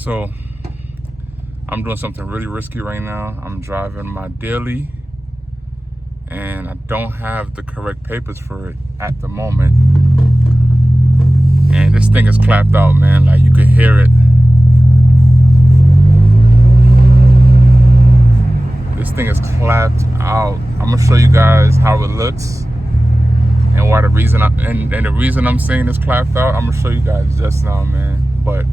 So I'm doing something really risky right now. I'm driving my daily and I don't have the correct papers for it at the moment. And this thing is clapped out, man. Like, you could hear it. This thing is clapped out. I'm gonna show you guys how it looks and why the reason the reason I'm saying it's clapped out. I'm gonna show you guys just now, man. But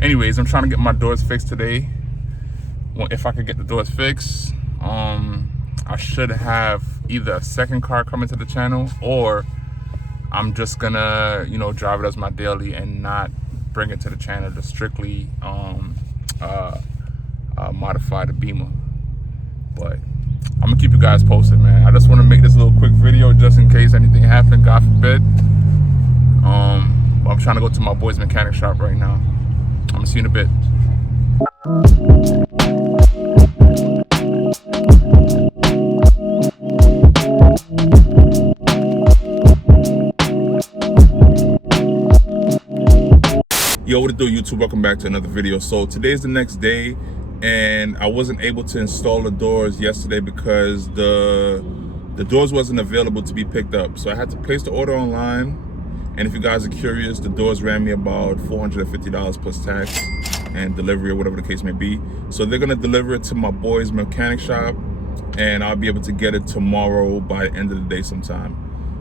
anyways, I'm trying to get my doors fixed today. Well, if I could get the doors fixed, I should have either a second car coming to the channel, or I'm just gonna, you know, drive it as my daily and not bring it to the channel to strictly modify the Beamer. But I'm gonna keep you guys posted, man. I just want to make this little quick video just in case anything happened, God forbid. But I'm trying to go to my boy's mechanic shop right now. I'm gonna see you in a bit. Yo, what it do, YouTube? Welcome back to another video. So today's the next day, and I wasn't able to install the doors yesterday because the doors wasn't available to be picked up. So I had to place the order online, and if you guys are curious, the doors ran me about $450 plus tax and delivery or whatever the case may be. So they're gonna deliver it to my boy's mechanic shop, and I'll be able to get it tomorrow by the end of the day sometime.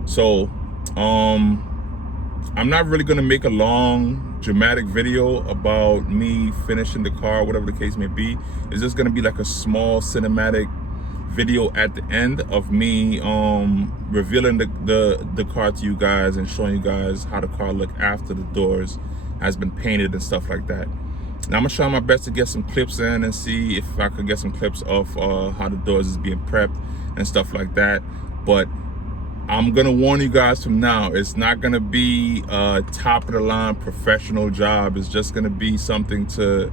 So I'm not really gonna make a long dramatic video about me finishing the car, whatever the case may be. It's just gonna be like a small cinematic video at the end of me revealing the car to you guys and showing you guys how the car look after the doors has been painted and stuff like that. Now I'm gonna try my best to get some clips in and see if I could get some clips of how the doors is being prepped and stuff like that. But I'm gonna warn you guys from now, it's not gonna be a top of the line professional job. It's just gonna be something to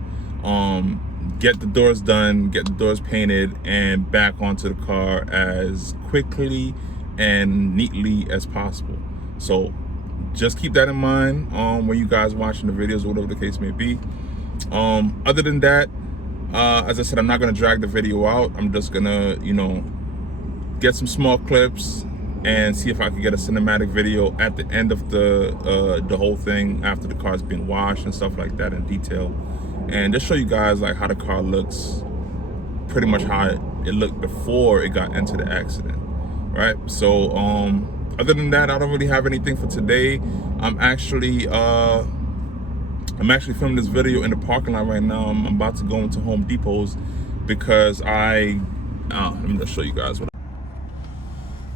get the doors done, get the doors painted, and back onto the car as quickly and neatly as possible. So just keep that in mind when you guys watching the videos or whatever the case may be. Other than that, as I said, I'm not gonna drag the video out. I'm just gonna, you know, get some small clips and see if I can get a cinematic video at the end of the whole thing after the car's been washed and stuff like that in detail, and just show you guys like how the car looks, pretty much how it looked before it got into the accident, right? So other than that, I don't really have anything for today. I'm actually filming this video in the parking lot right now. I'm about to go into Home Depot's because let me just show you guys what.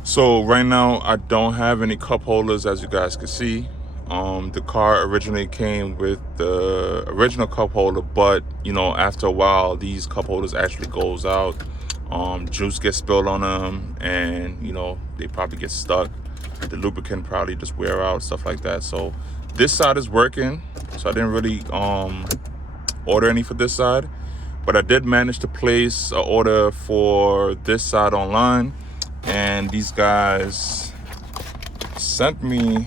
So right now I don't have any cup holders, as you guys can see. The car originally came with the original cup holder, but you know, after a while these cup holders actually goes out. Juice gets spilled on them, and you know, they probably get stuck. The lubricant probably just wear out, stuff like that. So this side is working, so I didn't really order any for this side, but I did manage to place an order for this side online. And these guys sent me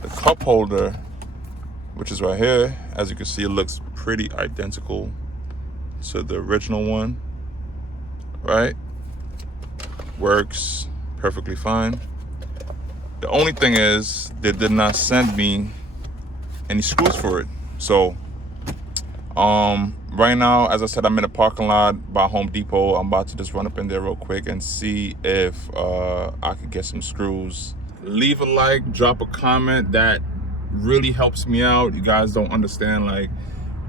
the cup holder, which is right here. As you can see, it looks pretty identical to the original one, right? Works perfectly fine. The only thing is they did not send me any screws for it. So right now, as I said, I'm in a parking lot by Home Depot. I'm about to just run up in there real quick and see if I could get some screws. Leave a like, drop a comment. That really helps me out. You guys don't understand, like,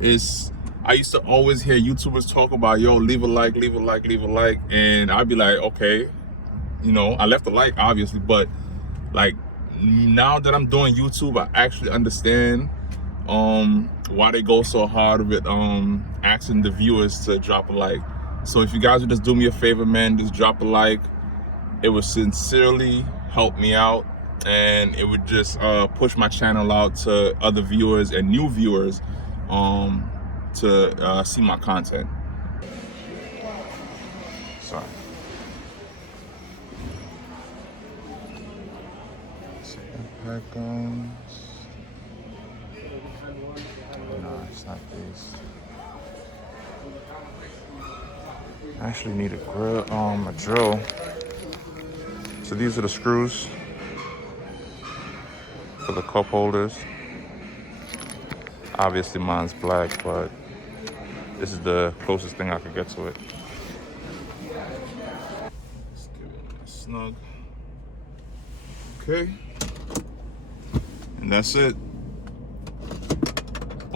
I used to always hear YouTubers talk about, yo, leave a like, leave a like, leave a like, and I'd be like, okay, you know, I left a like, obviously, but like, now that I'm doing YouTube, I actually understand why they go so hard with asking the viewers to drop a like. So if you guys would just do me a favor, man, just drop a like. It would sincerely help me out, and it would just push my channel out to other viewers and new viewers to see my content. Sorry. Impact guns. not these. I actually need a drill. So these are the screws for the cup holders. Obviously mine's black, but this is the closest thing I could get to it. Let's give it a snug. Okay. And that's it.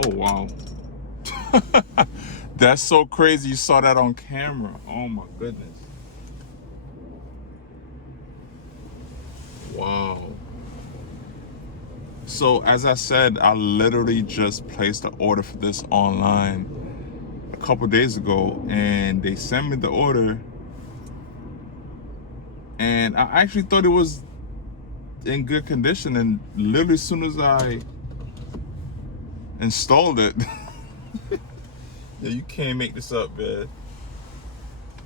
Oh, wow. That's so crazy you saw that on camera. Oh my goodness. Wow. So as I said, I literally just placed the order for this online a couple days ago, and they sent me the order, and I actually thought it was in good condition, and literally as soon as I installed it, yeah, you can't make this up, man.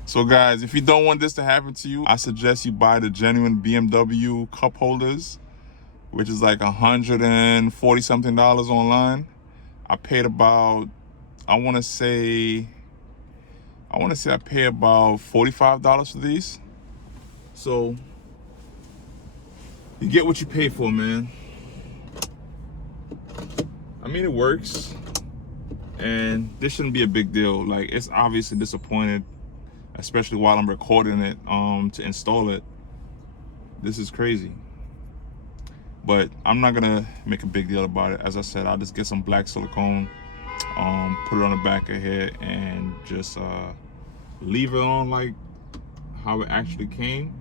So guys, if you don't want this to happen to you, I suggest you buy the genuine BMW cup holders, which is like $140 something online. I paid about, I want to say I pay about $45 for these. So you get what you pay for, man. I mean, it works, and this shouldn't be a big deal. Like, it's obviously disappointed, especially while I'm recording it to install it. This is crazy, but I'm not gonna make a big deal about it. As I said, I'll just get some black silicone, put it on the back of here, and just leave it on like how it actually came,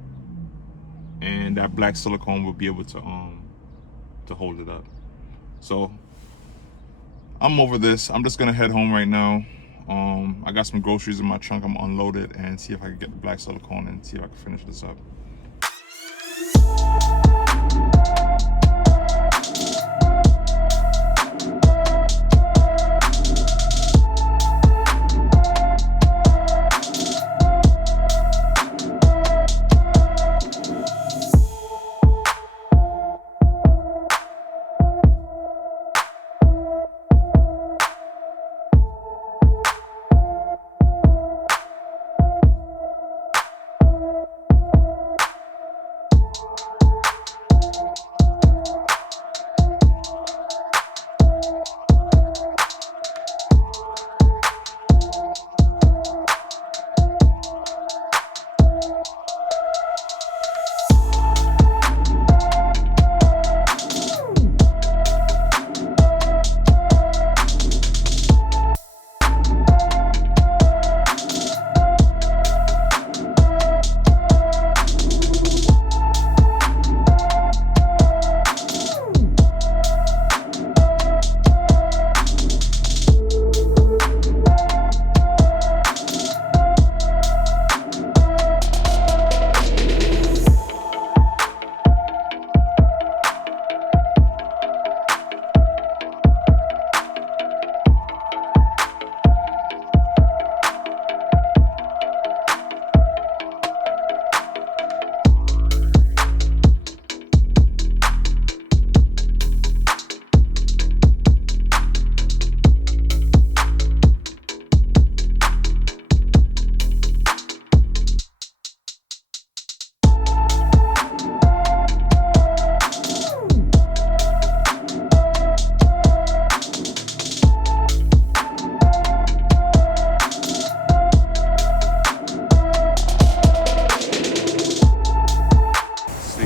and that black silicone will be able to hold it up. So I'm over this. I'm just gonna head home right now. I got some groceries in my trunk. I'm gonna unload it and see if I can get the black silicone and see if I can finish this up.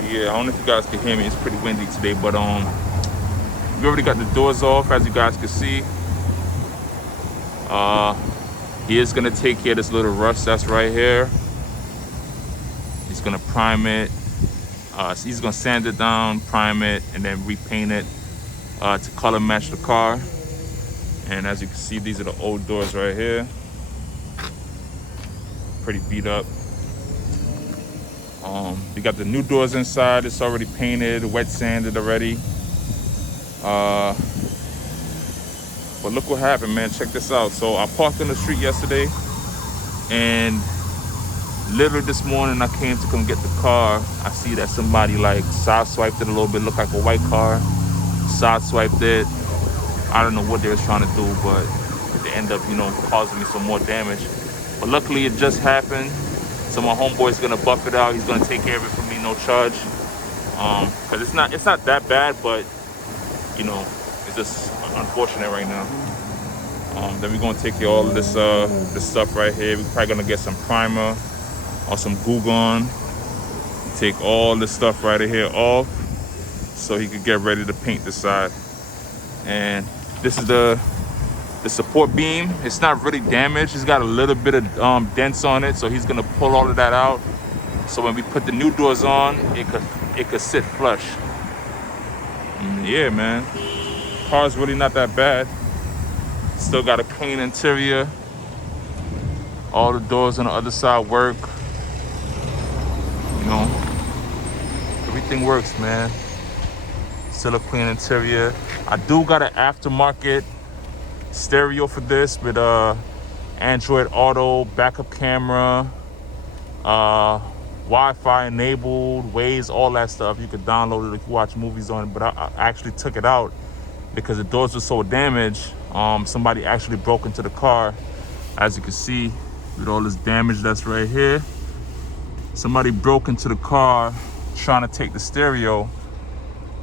Yeah, I don't know if you guys can hear me. It's pretty windy today, but we already got the doors off, as you guys can see. He is gonna take care of this little rust that's right here. He's gonna prime it. So he's gonna sand it down, prime it, and then repaint it to color match the car. And as you can see, these are the old doors right here. Pretty beat up. We got the new doors inside. It's already painted, wet sanded already. But look what happened, man. Check this out. So I parked on the street yesterday, and literally this morning I came to come get the car. I see that somebody like side swiped it a little bit, looked like a white car. Side swiped it. I don't know what they was trying to do, but they end up, you know, causing me some more damage. But luckily it just happened. So my homeboy's gonna buff it out. He's gonna take care of it for me, no charge. Cause it's not that bad, but you know, it's just unfortunate right now. Then we're gonna take care of all of this stuff right here. We're probably gonna get some primer or some Goo Gone. Take all this stuff right here off so he could get ready to paint the side. And this is the support beam. It's not really damaged. It's got a little bit of dents on it, so he's gonna pull all of that out. So when we put the new doors on, it could sit flush. Yeah, man. Car's really not that bad. Still got a clean interior. All the doors on the other side work. You know, everything works, man. Still a clean interior. I do got an aftermarket stereo for this with Android Auto, backup camera, Wi-Fi enabled, Waze, all that stuff. You could download it if you watch movies on it, but I actually took it out because the doors were so damaged. Somebody actually broke into the car, as you can see, with all this damage that's right here. Somebody broke into the car trying to take the stereo.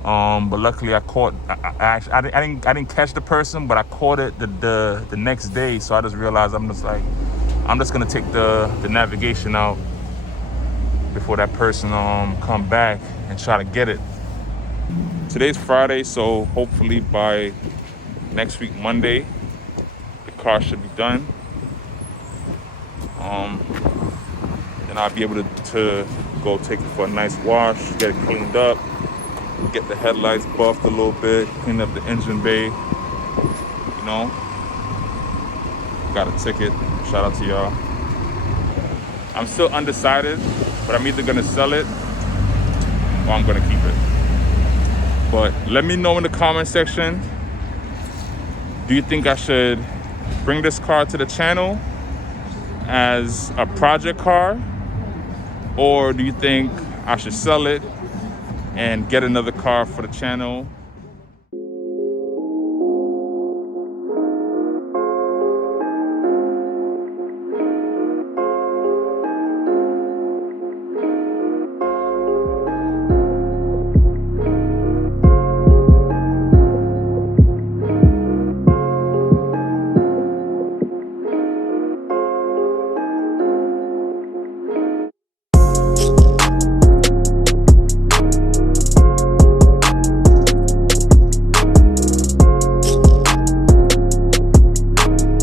But luckily I caught, I didn't catch the person, but I caught it the next day. So I just realized I'm just gonna take the navigation out before that person come back and try to get it. Today's Friday, so hopefully by next week Monday the car should be done. And I'll be able to go take it for a nice wash, get it cleaned up, get the headlights buffed a little bit, clean up the engine bay. You know, got a ticket. Shout out to y'all. I'm still undecided, but I'm either gonna sell it or I'm gonna keep it. But let me know in the comment section, do you think I should bring this car to the channel as a project car, or do you think I should sell it and get another car for the channel